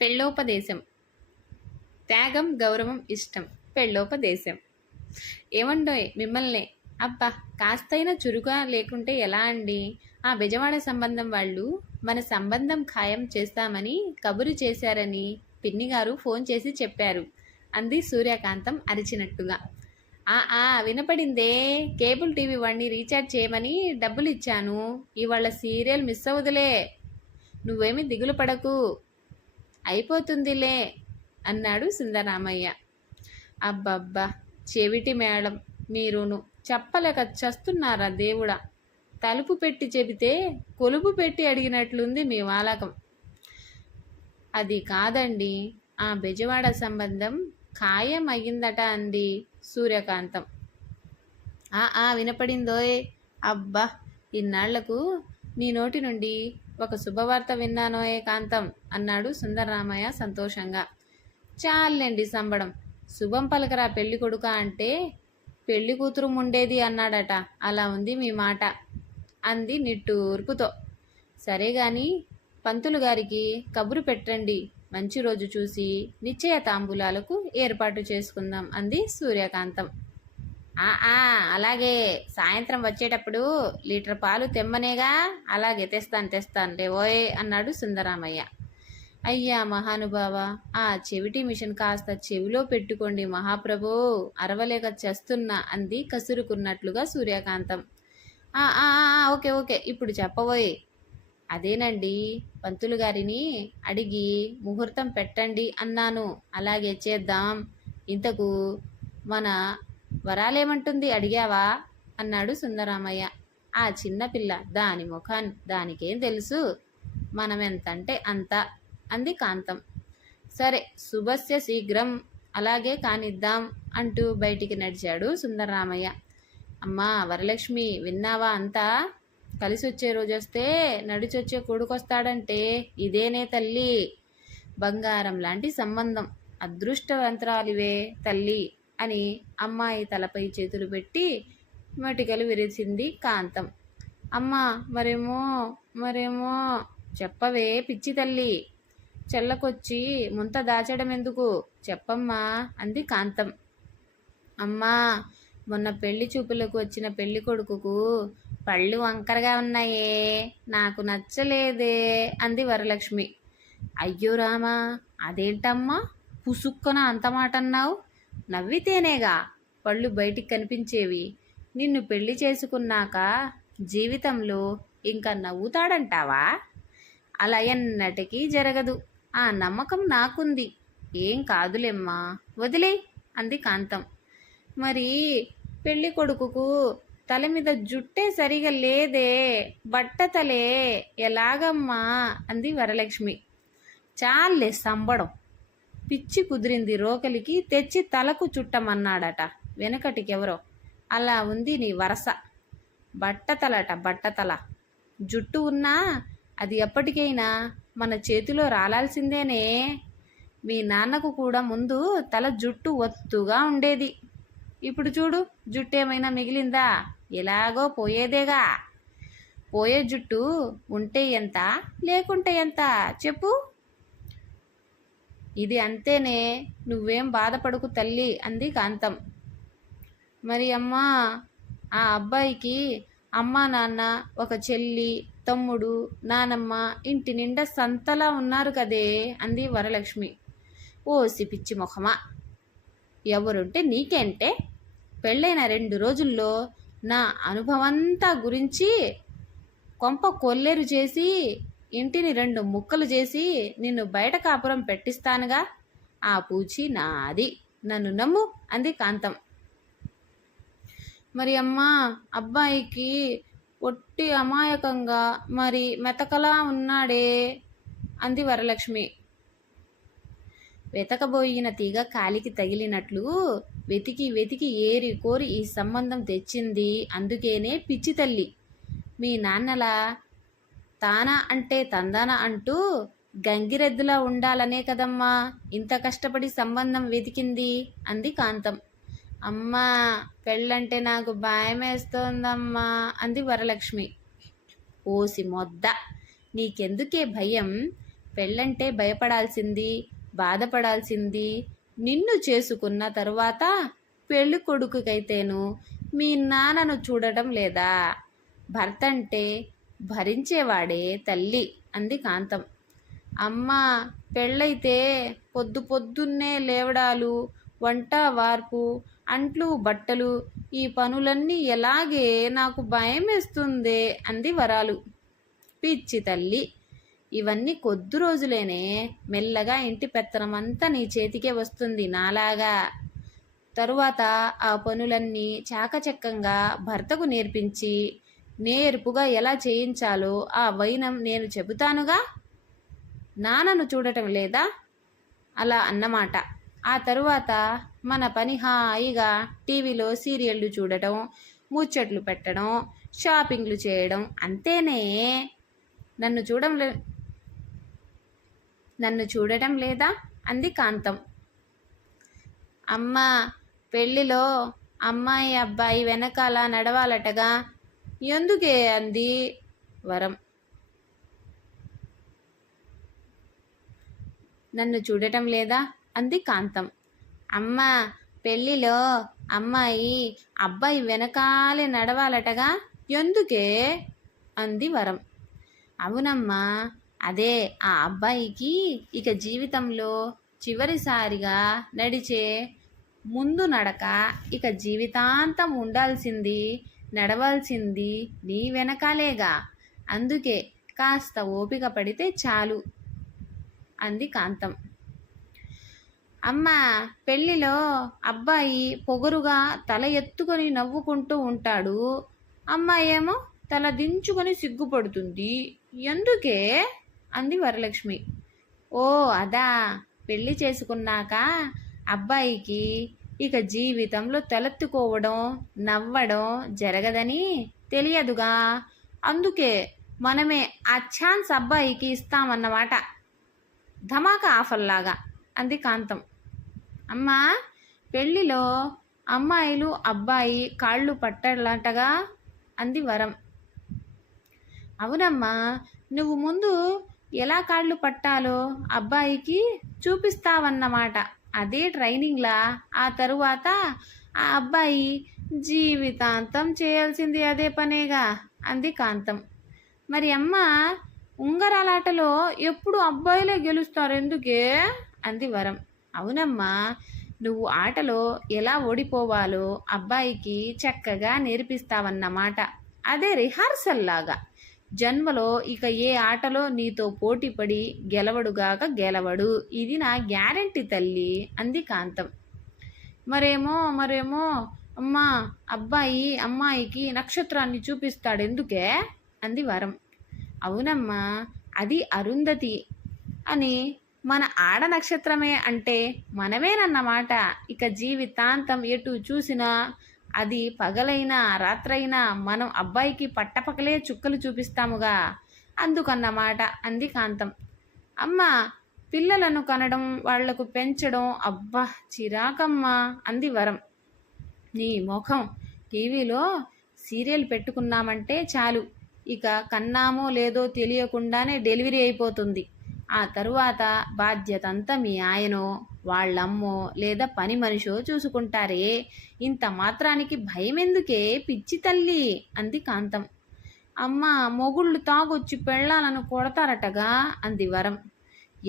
పెళ్ళోపదేశం. త్యాగం, గౌరవం, ఇష్టం. పెళ్ళోపదేశం. ఏమండోయ్ మిమ్మల్నే! అబ్బా! కాస్తైనా చురుగా లేకుంటే ఎలా అండి? ఆ బెజవాడ సంబంధం వాళ్ళు మన సంబంధం ఖాయం చేస్తామని కబురు చేశారని పిన్నిగారు ఫోన్ చేసి చెప్పారు అంది సూర్యకాంతం అరిచినట్టుగా. వినపడిందే. కేబుల్ టీవీ వాడిని రీఛార్జ్ చేయమని డబ్బులు ఇచ్చాను. ఇవాళ సీరియల్ మిస్ అవుదులే. నువ్వేమి దిగులు పడకు, అయిపోతుందిలే అన్నాడు సుందరామయ్య. అబ్బబ్బా! చెవిటి మేళం మీరును చెప్పలేక చస్తున్నారా దేవుడా! తలుపు పెట్టి చెబితే కొలుపు పెట్టి అడిగినట్లుంది మీ వాలకం. అది కాదండి, ఆ బెజవాడ సంబంధం ఖాయం అయ్యిందట అంది సూర్యకాంతం. వినపడిందోయ్. అబ్బా! ఇన్నాళ్లకు నీ నోటి నుండి ఒక శుభవార్త విన్నానోయే కాంతం అన్నాడు సుందరరామయ్య సంతోషంగా. చాలండి సంబడం. శుభం పలకరా పెళ్లి కొడుక అంటే పెళ్లి కూతురు ఉండేది అన్నాడట. అలా ఉంది మీ మాట అంది నిట్టూర్పుతో. సరే గాని పంతులు గారికి కబురు పెట్టండి. మంచి రోజు చూసి నిశ్చయ తాంబూలాలకు ఏర్పాటు చేసుకుందాం అంది సూర్యకాంతం. అలాగే సాయంత్రం వచ్చేటప్పుడు లీటర్ పాలు తెమ్మనేగా. అలాగే తెస్తాను లేవోయ్ అన్నాడు సుందరామయ్య. అయ్యా మహానుభావ, ఆ చెవిటి మిషన్ కాస్త చెవిలో పెట్టుకోండి మహాప్రభో, అరవలేక చేస్తున్నా అంది కసురుకున్నట్లుగా సూర్యకాంతం. ఓకే ఇప్పుడు చెప్పబోయ్. అదేనండి, పంతులు గారిని అడిగి ముహూర్తం పెట్టండి అన్నాను. అలాగే చేద్దాం. ఇంతకు మన వరాలేమంటుంది అడిగావా అన్నాడు సుందరామయ్య. ఆ చిన్నపిల్ల దాని ముఖాన్ దానికేం తెలుసు, మనమెంతంటే అంత అంది కాంతం. సరే, శుభస్య శీఘ్రం, అలాగే కానిద్దాం అంటూ బయటికి నడిచాడు సుందరరామయ్య. అమ్మా వరలక్ష్మి, విన్నావా అంతా? కలిసొచ్చే రోజొస్తే నడిచొచ్చే కొడుకొస్తాడంటే ఇదేనే తల్లి. బంగారం లాంటి సంబంధం, అదృష్టవంతరాలివే తల్లి అని అమ్మాయి తలపై చేతులు పెట్టి మటికలు విరిచింది కాంతం. అమ్మా మరేమో చెప్పవే పిచ్చి తల్లి. చెల్లకొచ్చి ముంత దాచడం ఎందుకు, చెప్పమ్మా అంది కాంతం. అమ్మా, మొన్న పెళ్లి చూపులకు వచ్చిన పెళ్లి కొడుకుకు పళ్ళు వంకరగా ఉన్నాయే, నాకు నచ్చలేదే అంది వరలక్ష్మి. అయ్యో రామా, అదేంటమ్మా పుసుక్కన అంత మాట అన్నావు? నవ్వితేనేగా పళ్ళు బయటికి కనిపించేవి. నిన్ను పెళ్లి చేసుకున్నాక జీవితంలో ఇంకా నవ్వుతాడంటావా? అలా ఎన్నటికీ జరగదు. ఆ నమ్మకం నాకుంది. ఏం కాదులేమ్మా, వదిలే అంది కాంతం. మరి పెళ్లి కొడుకుకు తల మీద జుట్టే సరిగా లేదే, బట్టతలే, ఎలాగమ్మా అంది వరలక్ష్మి. చాలే సంబడం. పిచ్చి కుదిరింది రోకలికి తెచ్చి తలకు చుట్టమన్నాడట వెనకటికెవరో. అలా ఉంది నీ వరస. బట్టతల. జుట్టు ఉన్నా అది ఎప్పటికైనా మన చేతిలో రాలాల్సిందేనే. మీ నాన్నకు కూడా ముందు తల జుట్టు ఒత్తుగా ఉండేది. ఇప్పుడు చూడు, జుట్టేమైనా మిగిలిందా? ఎలాగో పోయేదేగా. పోయే జుట్టు ఉంటే ఎంత, లేకుంటే ఎంత చెప్పు? ఇది అంతేనే, నువ్వేం బాధపడుకు తల్లి అంది కాంతం. మరి అమ్మా, ఆ అబ్బాయికి అమ్మా నాన్న, ఒక చెల్లి, తమ్ముడు, నానమ్మ ఇంటి నిండా సంతలా ఉన్నారు కదే అంది వరలక్ష్మి. ఓసి పిచ్చి మొహమా, ఎవరుంటే నీకేంటే? పెళ్ళైన 2 రోజుల్లో నా అనుభవంతా గురించి కొంప కొల్లేరు చేసి ఇంటిని 2 ముక్కలు చేసి నిన్ను బయట కాపురం పెట్టిస్తానుగా. ఆ పూచి నాది, నన్ను నమ్ము అంది కాంతం. మరి అమ్మా, అబ్బాయికి ఒట్టి అమాయకంగా మరి మెతకలా ఉన్నాడే అంది వరలక్ష్మి. వెతకబోయిన తీగ కాలికి తగిలినట్లు వెతికి ఏరి కోరి ఈ సంబంధం తెచ్చింది. అందుకేనే పిచ్చి తల్లి. మీ నాన్నలా తానా అంటే తందానా అంటూ గంగిరెద్దులా ఉండాలనే కదమ్మా ఇంత కష్టపడి సంబంధం వెతికింది అంది కాంతం. అమ్మా, పెళ్ళంటే నాకు భయమేస్తోందమ్మా అంది వరలక్ష్మి. ఓసి మొద్ద, నీకెందుకే భయం? పెళ్ళంటే భయపడాల్సింది, బాధపడాల్సింది నిన్ను చేసుకున్న తరువాత పెళ్లి కొడుకుకైతేను మీ నాన్నను చూడటం లేదా? భర్త అంటే భరించేవాడే తల్లి అంది కాంతం. అమ్మా, పెళ్ళైతే పొద్దున్నే లేవడాలు, వంట వార్పు, అంట్లు బట్టలు, ఈ పనులన్నీ ఎలాగే నాకు భయమేస్తుందే అంది వరాలు. పిచ్చి తల్లి, ఇవన్నీ కొద్ది రోజులేనే, మెల్లగా ఇంటి పెత్తనమంతా నీ చేతికే వస్తుంది నాలాగా. తరువాత ఆ పనులన్నీ చాకచక్యంగా భర్తకు నేర్పించి నేర్పుగా ఎలా చేయించాలో ఆ వైనం నేను చెబుతానుగా. నాన్నను చూడటం లేదా? అలా అన్నమాట. ఆ తరువాత మన పని హాయిగా టీవీలో సీరియళ్ళు చూడటం, ముచ్చట్లు పెట్టడం, షాపింగ్లు చేయడం అంతేనే. నన్ను చూడటం లేదా అంది కాంతం. అమ్మా, పెళ్లిలో అమ్మాయి అబ్బాయి వెనకాల నడవాలటగా, ఎందుకే అంది వరం. నన్ను చూడటం లేదా అంది కాంతం. అమ్మా, పెళ్లిలో అమ్మాయి అబ్బాయి వెనకాలే నడవాలటగా, ఎందుకే అంది వరం. అవునమ్మా, అదే ఆ అబ్బాయికి ఇక జీవితంలో చివరిసారిగా నడిచే ముందు నడక. ఇక జీవితాంతం ఉండాల్సింది, నడవాల్సింది నీ వెనకాలేగా. అందుకే కాస్త ఓపిక పడితే చాలు అంది కాంతం. అమ్మా, పెళ్లిలో అబ్బాయి పొగరుగా తల ఎత్తుకొని నవ్వుకుంటూ ఉంటాడు, అమ్మాయి ఏమో తల దించుకొని సిగ్గుపడుతుంది, ఎందుకే అంది వరలక్ష్మి. ఓ అదా, పెళ్లి చేసుకున్నాక అబ్బాయికి ఇక జీవితంలో తలెత్తుకోవడం, నవ్వడం జరగదని తెలియదుగా. అందుకే మనమే ఆ ఛాన్స్ అబ్బాయికి ఇస్తామన్నమాట, ధమాకా ఆఫర్లాగా అంది కాంతం. అమ్మా, పెళ్లిలో అమ్మాయిలు అబ్బాయి కాళ్ళు పట్టాలంటగా అంది వరం. అవునమ్మా, నువ్వు ముందు ఎలా కాళ్ళు పట్టాలో అబ్బాయికి చూపిస్తావన్నమాట. అదే ట్రైనింగ్లా. ఆ తరువాత ఆ అబ్బాయి జీవితాంతం చేయాల్సింది అదే పనేగా అంది కాంతం. మరి అమ్మ, ఉంగరాలాటలో ఎప్పుడు అబ్బాయిలే గెలుస్తారు ఎందుకే అంది వరం. అవునమ్మా, నువ్వు ఆటలో ఎలా ఓడిపోవాలో అబ్బాయికి చక్కగా నేర్పిస్తావన్నమాట. అదే రిహార్సల్ లాగా. జన్మలో ఇక ఏ ఆటలో నీతో పోటీపడి గెలవడు. ఇది నా గ్యారంటీ తల్లి అంది కాంతం. మరేమో అమ్మా, అబ్బాయి అమ్మాయికి నక్షత్రాన్ని చూపిస్తాడు ఎందుకే అంది వరం. అవునమ్మా, అది అరుంధతి అని మన ఆడ నక్షత్రమే అంటే మనమేనన్నమాట. ఇక జీవితాంతం ఎటు చూసినా, అది పగలైనా రాత్రైనా మనం అబ్బాయికి పట్టపగలే చుక్కలు చూపిస్తాముగా, అందుకన్నమాట అంది కాంతం. అమ్మా, పిల్లలను కనడం, వాళ్లకు పెంచడం అబ్బా చిరాకమ్మా అంది వరం. నీ ముఖం, టీవీలో సీరియల్ పెట్టుకున్నామంటే చాలు, ఇక కన్నామో లేదో తెలియకుండానే డెలివరీ అయిపోతుంది. ఆ తరువాత బాధ్యత అంతా మీ ఆయనో, వాళ్ళమ్మో లేదా పని మనిషో చూసుకుంటారే. ఇంత మాత్రానికి భయం ఎందుకే పిచ్చి తల్లి అంది కాంతం. అమ్మ, మొగుళ్ళు తాగొచ్చి పెళ్ళాలను కొడతారటగా అంది వరం.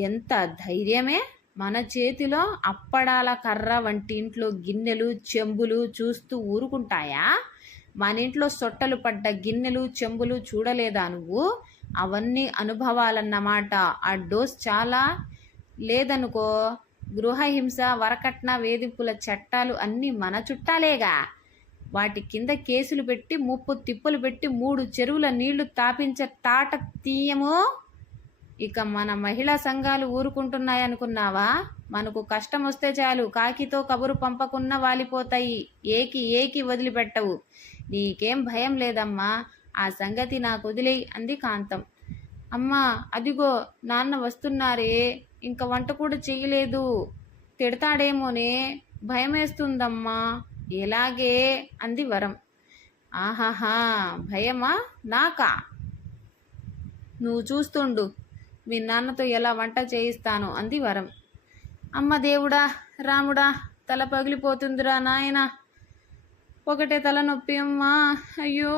ఎంత ధైర్యమే! మన చేతిలో అప్పడాల కర్ర వంటి ఇంట్లో గిన్నెలు చెంబులు చూస్తూ ఊరుకుంటాయా? మన ఇంట్లో సొట్టలు పడ్డ గిన్నెలు చెంబులు చూడలేదా నువ్వు? అవన్నీ అనుభవాలన్నమాట. ఆ డోస్ చాలా లేదనుకో, గృహహింస, వరకట్న, వేధింపుల చట్టాలు అన్నీ మన చుట్టాలేగా. వాటి కింద కేసులు పెట్టి, ముప్పు తిప్పులు పెట్టి 3 చెరువుల నీళ్లు తాపించే తాట తీయము. ఇక మన మహిళా సంఘాలు ఊరుకుంటున్నాయనుకున్నావా? మనకు కష్టం వస్తే చాలు, కాకితో కబురు పంపకున్నా వాలిపోతాయి, ఏకి వదిలిపెట్టవు. నీకేం భయం లేదమ్మా, ఆ సంగతి నాకు వదిలేయి అంది కాంతం. అమ్మా, అదిగో నాన్న వస్తున్నారే, ఇంక వంట కూడా చెయ్యలేదు, తిడతాడేమోనే, భయమేస్తుందమ్మా. ఎలాగే అంది వరం. ఆహాహా, భయమా నాకా? నువ్వు చూస్తుండు, మీ నాన్నతో ఎలా వంట చేయిస్తాను అంది వరం. అమ్మ దేవుడా, రాముడా, తల పగిలిపోతుందిరా నాయనా, ఒకటే తలనొప్పి అమ్మా, అయ్యో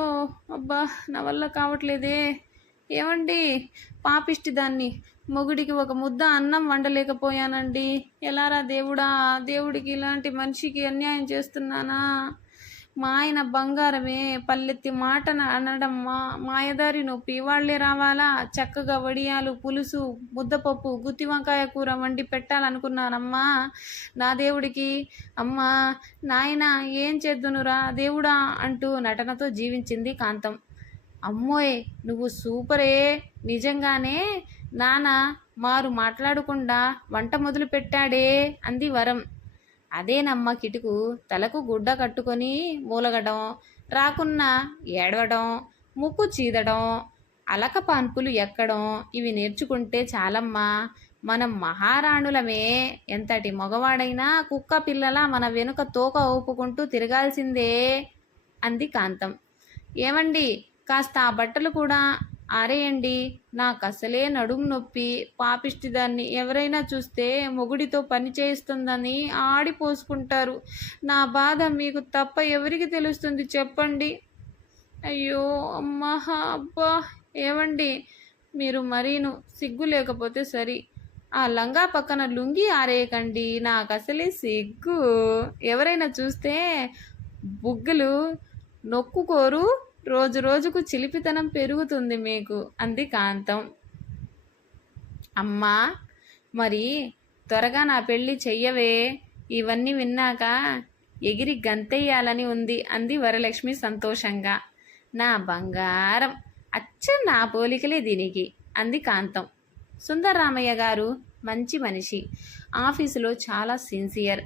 అబ్బా నా వల్ల కావట్లేదే. ఏమండి పాపిష్టి దాన్ని, మొగుడికి ఒక ముద్ద అన్నం వండలేకపోయానండి. ఎలారా దేవుడా, దేవుడికి ఇలాంటి మనిషికి అన్యాయం చేస్తున్నానా? మా ఆయన బంగారమే, పల్లెత్తి మాటన అనడమ్మా, మాయదారి నొప్పి వాళ్లే రావాలా? చక్కగా వడియాలు, పులుసు, ముద్దపప్పు, గుత్తి వంకాయ కూర వండి పెట్టాలనుకున్నానమ్మా నా దేవుడికి. అమ్మా నాయన ఏం చేద్దునురా దేవుడా అంటూ నటనతో జీవించింది కాంతం. అమ్మోయ్ నువ్వు సూపరే, నిజంగానే నాన్న మారు మాట్లాడకుండా వంట మొదలు పెట్టాడే అంది వరం. అదేనమ్మ కిటుకు, తలకు గుడ్డ కట్టుకొని మూలగడం, రాకున్నా ఏడవడం, ముక్కు చీదడం, అలక పాన్పులు ఎక్కడం, ఇవి నేర్చుకుంటే చాలమ్మా. మనం మహారాణులమే. ఎంతటి మగవాడైనా కుక్క పిల్లలా మన వెనుక తోక ఊపుకుంటూ తిరగాల్సిందే అంది కాంతం. ఏమండి కాస్త ఆ బట్టలు కూడా ఆరేయండి, నాకు అసలే నడుము నొప్పి. పాపిష్టిదాన్ని ఎవరైనా చూస్తే మొగుడితో పని చేయిస్తుందని ఆడిపోసుకుంటారు. నా బాధ మీకు తప్ప ఎవరికి తెలుస్తుంది చెప్పండి. అయ్యో అమ్మా అబ్బా, ఏమండి మీరు మరీను, సిగ్గు లేకపోతే సరి. ఆ లంగా పక్కన లుంగి ఆరేయకండి, నాకు అసలే సిగ్గు. ఎవరైనా చూస్తే బుగ్గలు నొక్కుకోరు, రోజు రోజుకు చిలిపితనం పెరుగుతుంది మీకు అంది కాంతం. అమ్మా మరి త్వరగా నా పెళ్ళి చెయ్యవే, ఇవన్నీ విన్నాక ఎగిరి గంతెయ్యాలని ఉంది అంది వరలక్ష్మి సంతోషంగా. నా బంగారం, అచ్చం నా పోలికలే దీనికి అంది కాంతం. సుందరరామయ్య గారు మంచి మనిషి, ఆఫీసులో చాలా సిన్సియర్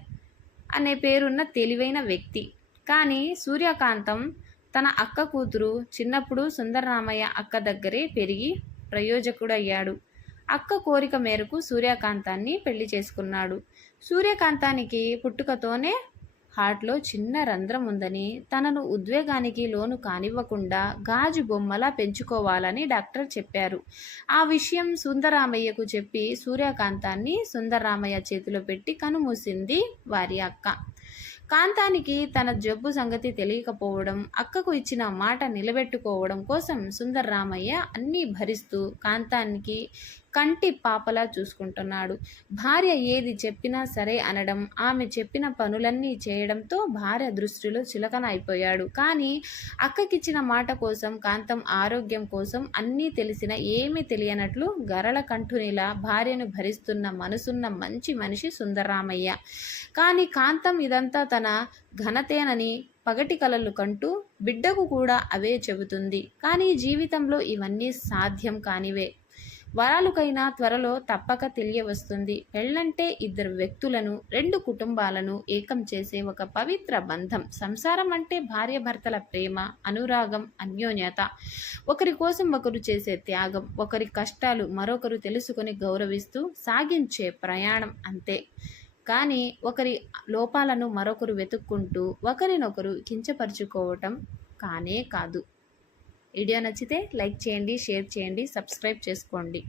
అనే పేరున్న తెలివైన వ్యక్తి. కానీ సూర్యకాంతం తన అక్క కూతురు చిన్నప్పుడు సుందరరామయ్య అక్క దగ్గరే పెరిగి ప్రయోజకుడయ్యాడు. అక్క కోరిక మేరకు సూర్యకాంతాన్ని పెళ్లి చేసుకున్నాడు. సూర్యకాంతానికి పుట్టుకతోనే హార్ట్లో చిన్న రంధ్రం ఉందని, తనను ఉద్వేగానికి లోను కానివ్వకుండా గాజు బొమ్మలా పెంచుకోవాలని డాక్టర్ చెప్పారు. ఆ విషయం సుందరరామయ్యకు చెప్పి సూర్యకాంతాన్ని సుందరరామయ్య చేతిలో పెట్టి కనుమూసింది వారి అక్క. కాంతానికి తన జబ్బు సంగతి తెలియకపోవడం, అక్కకు ఇచ్చిన మాట నిలబెట్టుకోవడం కోసం సుందరరామయ్య అన్నీ భరిస్తూ కాంతానికి కంటి పాపలా చూసుకుంటున్నాడు. భార్య ఏది చెప్పినా సరే అనడం, ఆమె చెప్పిన పనులన్నీ చేయడంతో భార్య దృష్టిలో చులకన అయిపోయాడు. కానీ అక్కకిచ్చిన మాట కోసం, కాంతం ఆరోగ్యం కోసం అన్నీ తెలిసిన ఏమీ తెలియనట్లు గరళ కంఠునిలా భార్యను భరిస్తున్న మనసున్న మంచి మనిషి సుందరరామయ్య. కానీ కాంతం ఇదంతా తన ఘనతేనని పగటి కలలు కంటూ బిడ్డకు కూడా అవే చెబుతుంది. కానీ జీవితంలో ఇవన్నీ సాధ్యం కానివే. వరాలుకైనా త్వరలో తప్పక తెలియవస్తుంది. పెళ్ళంటే ఇద్దరు వ్యక్తులను, రెండు కుటుంబాలను ఏకం చేసే ఒక పవిత్ర బంధం. సంసారం అంటే భార్యాభర్తల ప్రేమ, అనురాగం, అన్యోన్యత, ఒకరి కోసం ఒకరు చేసే త్యాగం, ఒకరి కష్టాలు మరొకరు తెలుసుకొని గౌరవిస్తూ సాగించే ప్రయాణం అంతే. కానీ ఒకరి లోపాలను మరొకరు వెతుక్కుంటూ ఒకరినొకరు కించపరుచుకోవటం కానే కాదు. వీడియో నచ్చితే లైక్ చేయండి, షేర్ చేయండి, సబ్స్క్రైబ్ చేసుకోండి.